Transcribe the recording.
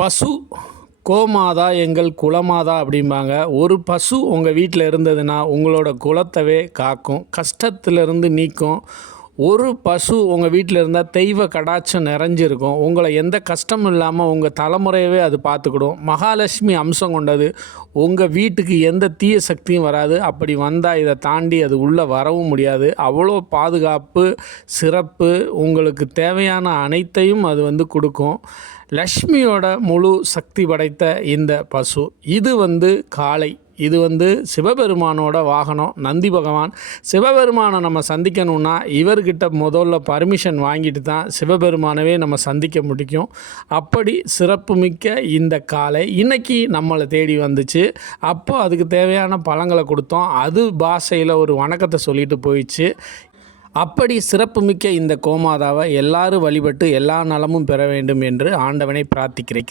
பசு கோமாதா எங்கள் குலமாதா அப்படிம்பாங்க. ஒரு பசு உங்கள் வீட்டில் இருந்ததுன்னா உங்களோட குலத்தவே காக்கும், கஷ்டத்திலிருந்து நீக்கும். ஒரு பசு உங்கள் வீட்டில் இருந்தால் தெய்வ கடாட்சம் நிறைஞ்சிருக்கும். உங்களை எந்த கஷ்டமும் இல்லாமல் உங்கள் தலைமுறையவே அது பார்த்துக்கிடும். மகாலட்சுமி அம்சம் கொண்டது. உங்கள் வீட்டுக்கு எந்த தீய சக்தியும் வராது. அப்படி வந்தால் இதை தாண்டி அது உள்ளே வரவும் முடியாது. அவ்வளோ பாதுகாப்பு, சிறப்பு, உங்களுக்கு தேவையான அனைத்தையும் அது கொடுக்கும். லக்ஷ்மியோட முழு சக்தி படைத்த இந்த பசு இது காளை. இது சிவபெருமானோட வாகனம், நந்தி பகவான். சிவபெருமானை நம்ம சந்திக்கணுன்னா இவர்கிட்ட முதல்ல பர்மிஷன் வாங்கிட்டு தான் சிவபெருமானவே நம்ம சந்திக்க முடியும். அப்படி சிறப்புமிக்க இந்த காளை இன்றைக்கி நம்மளை தேடி வந்துச்சு. அப்போ அதுக்கு தேவையான பழங்களை கொடுத்தோம். அது பாஷையில் ஒரு வணக்கத்தை சொல்லிட்டு போயிடுச்சு. அப்படி சிறப்புமிக்க இந்த கோமாதாவை எல்லாரும் வழிபட்டு எல்லா நலமும் பெற வேண்டும் என்று ஆண்டவனை பிரார்த்திக்கிறேன்.